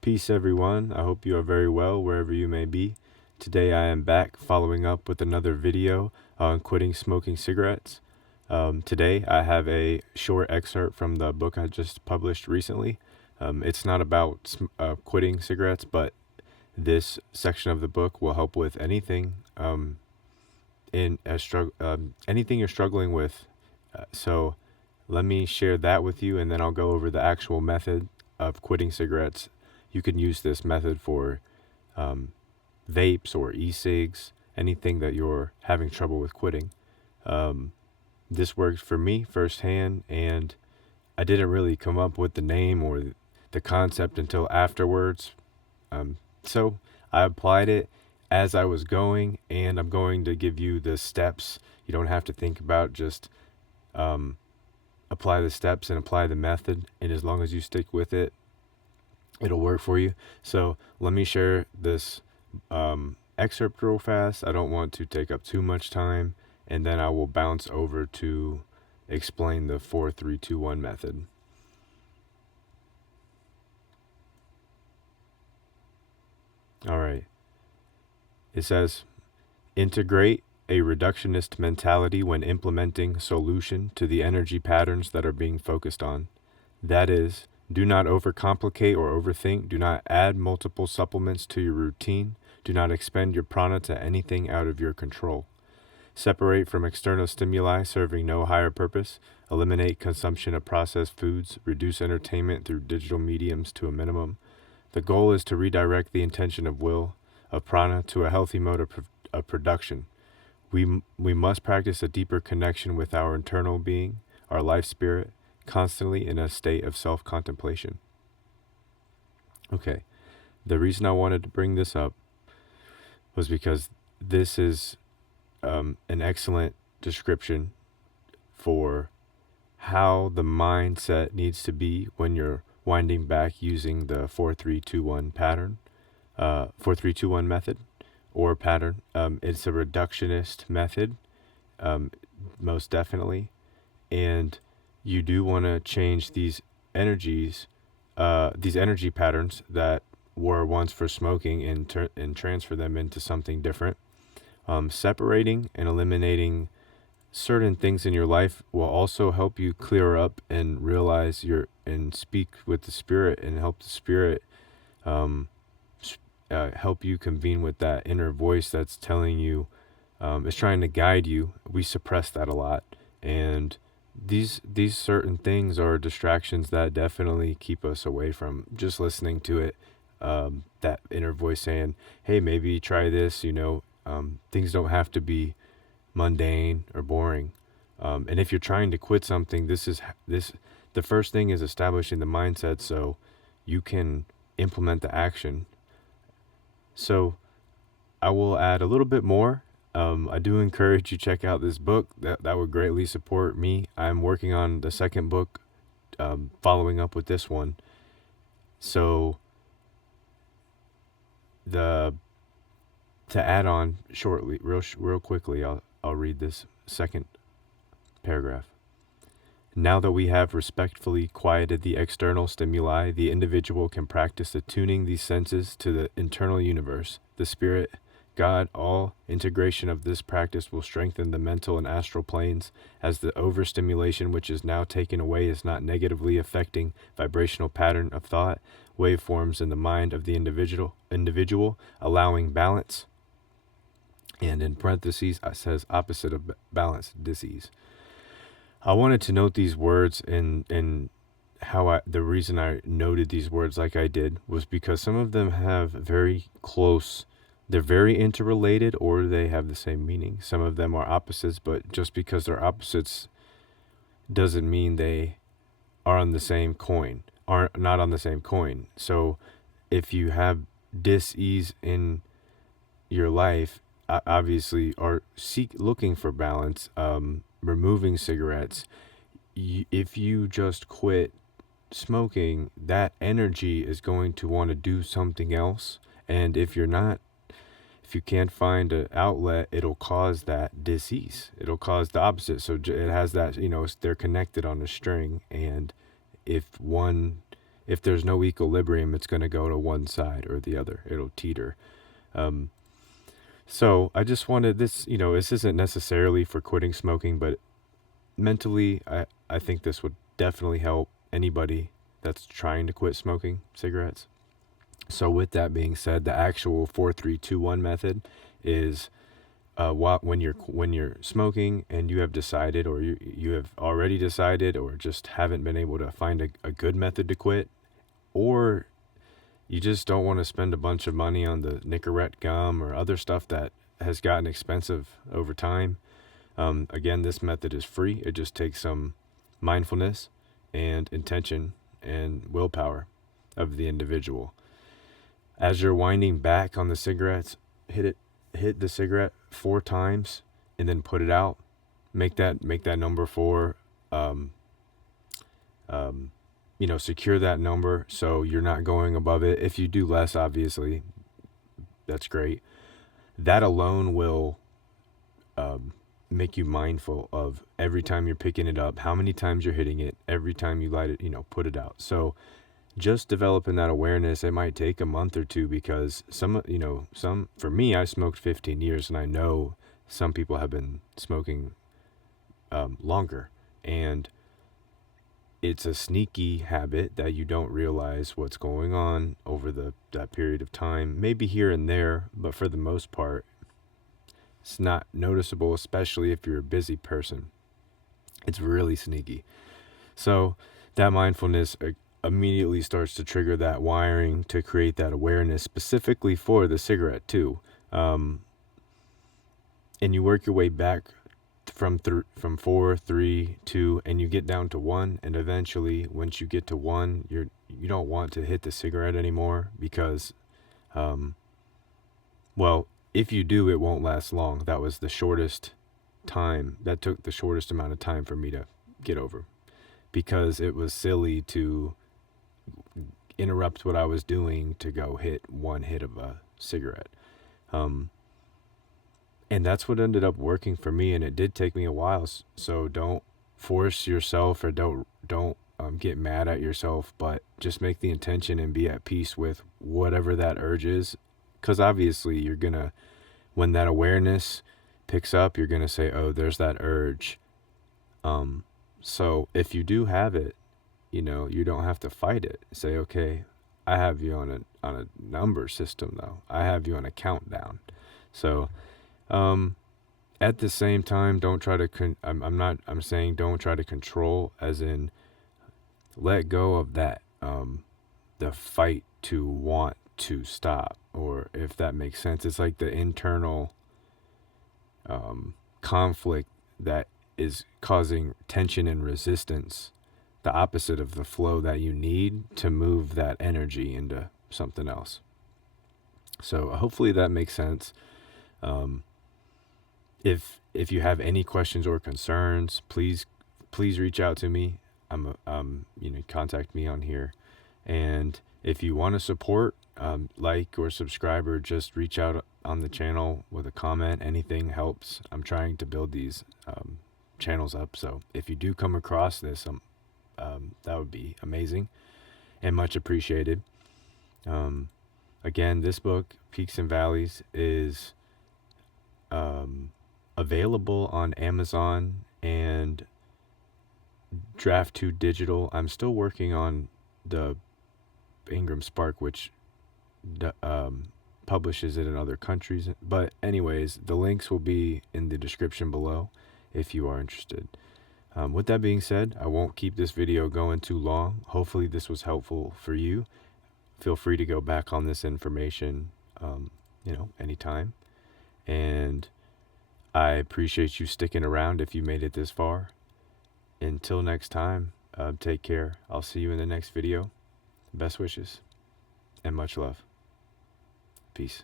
Peace, everyone. I hope you are very well wherever you may be. Today I am back following up with another video on quitting smoking cigarettes. Today I have a short excerpt from the book I just published recently. It's not about quitting cigarettes, but this section of the book will help with anything anything you're struggling with. So let me share that with you, and then I'll go over the actual method of quitting cigarettes. You can use this method for vapes or e-cigs, anything that you're having trouble with quitting. This worked for me firsthand, and I didn't really come up with the name or the concept until afterwards. So I applied it as I was going, and I'm going to give you the steps. You don't have to think about, just apply the steps and apply the method, and as long as you stick with it, it'll work for you. So let me share this excerpt real fast. I don't want to take up too much time, and then I will bounce over to explain the 4-3-2-1 method. All right. It says, integrate a reductionist mentality when implementing solution to the energy patterns that are being focused on. That is, do not overcomplicate or overthink. Do not add multiple supplements to your routine. Do not expend your prana to anything out of your control. Separate from external stimuli serving no higher purpose. Eliminate consumption of processed foods. Reduce entertainment through digital mediums to a minimum. The goal is to redirect the intention of will, of prana, to a healthy mode of production. We must practice a deeper connection with our internal being, our life spirit, constantly in a state of self-contemplation. Okay, the reason I wanted to bring this up was because this is an excellent description for how the mindset needs to be when you're winding back using the 4-3-2-1 pattern, 4-3-2-1 method or pattern. It's a reductionist method, most definitely, and you do want to change these energy patterns that were once for smoking and transfer them into something different. Separating and eliminating certain things in your life will also help you clear up and realize and speak with the spirit and help the spirit help you convene with that inner voice that's telling you, is trying to guide you. We suppress that a lot, and these certain things are distractions that definitely keep us away from just listening to it. That inner voice saying, hey, maybe try this, things don't have to be mundane or boring. And if you're trying to quit something, the first thing is establishing the mindset so you can implement the action. So I will add a little bit more. I do encourage you to check out this book. That would greatly support me. I'm working on the second book, following up with this one. So to add on shortly, real quickly, I'll read this second paragraph. Now that we have respectfully quieted the external stimuli, the individual can practice attuning these senses to the internal universe, the spirit, God. All integration of this practice will strengthen the mental and astral planes, as the overstimulation which is now taken away is not negatively affecting vibrational pattern of thought, waveforms in the mind of the individual, allowing balance. And in parentheses, it says opposite of balance, disease. I wanted to note these words, and the reason I noted these words like I did was because some of them have they're very interrelated, or they have the same meaning. Some of them are opposites, but just because they're opposites doesn't mean they are on the same coin, are not on the same coin. So if you have dis-ease in your life, obviously are looking for balance, removing cigarettes, if you just quit smoking, that energy is going to want to do something else. And if you can't find an outlet, it'll cause that disease. It'll cause the opposite. So it has that, they're connected on a string. And if if there's no equilibrium, it's going to go to one side or the other. It'll teeter. So I just wanted this, this isn't necessarily for quitting smoking, but mentally, I think this would definitely help anybody that's trying to quit smoking cigarettes. So with that being said, the actual 4-3-2-1 method is when you're smoking and you have decided, or you have already decided, or just haven't been able to find a good method to quit, or you just don't want to spend a bunch of money on the Nicorette gum or other stuff that has gotten expensive over time. Again, this method is free. It just takes some mindfulness and intention and willpower of the individual. As you're winding back on the cigarettes, hit the cigarette 4 times and then put it out. Make that number 4. Secure that number so you're not going above it. If you do less, obviously, that's great. That alone will make you mindful of every time you're picking it up, how many times you're hitting it, every time you light it, put it out. So just developing that awareness, it might take a month or two, because for me, I smoked 15 years and I know some people have been smoking longer, and it's a sneaky habit that you don't realize what's going on over that period of time. Maybe here and there, but for the most part, it's not noticeable, especially if you're a busy person. It's really sneaky. So that mindfulness immediately starts to trigger that wiring to create that awareness, specifically for the cigarette too. And you work your way back from 4, 3, 2, and you get down to 1, and eventually once you get to 1, you don't want to hit the cigarette anymore, because if you do, it won't last long. That was the shortest time. That took the shortest amount of time for me to get over, because it was silly to interrupt what I was doing to go hit 1 hit of a cigarette. And that's what ended up working for me, and it did take me a while. So don't force yourself, or don't get mad at yourself, but just make the intention and be at peace with whatever that urge is. Because obviously you're gonna, when that awareness picks up, you're gonna say, oh, there's that urge. So if you do have it, you don't have to fight it. Say, okay, I have you on a number system though. I have you on a countdown. So at the same time, don't try to I'm saying don't try to control, as in let go of that the fight to want to stop, or if that makes sense. It's like the internal conflict that is causing tension and resistance, the opposite of the flow that you need to move that energy into something else. So hopefully that makes sense. If you have any questions or concerns, please reach out to me. Contact me on here. And if you want to support, like or subscribe, or just reach out on the channel with a comment, anything helps. I'm trying to build these channels up. So if you do come across this, that would be amazing and much appreciated. Again, this book, Peaks and Valleys, is available on Amazon and Draft 2 Digital. I'm still working on the Ingram Spark, which publishes it in other countries. But anyways, the links will be in the description below if you are interested. With that being said, I won't keep this video going too long. Hopefully this was helpful for you. Feel free to go back on this information, anytime. And I appreciate you sticking around if you made it this far. Until next time, take care. I'll see you in the next video. Best wishes and much love. Peace.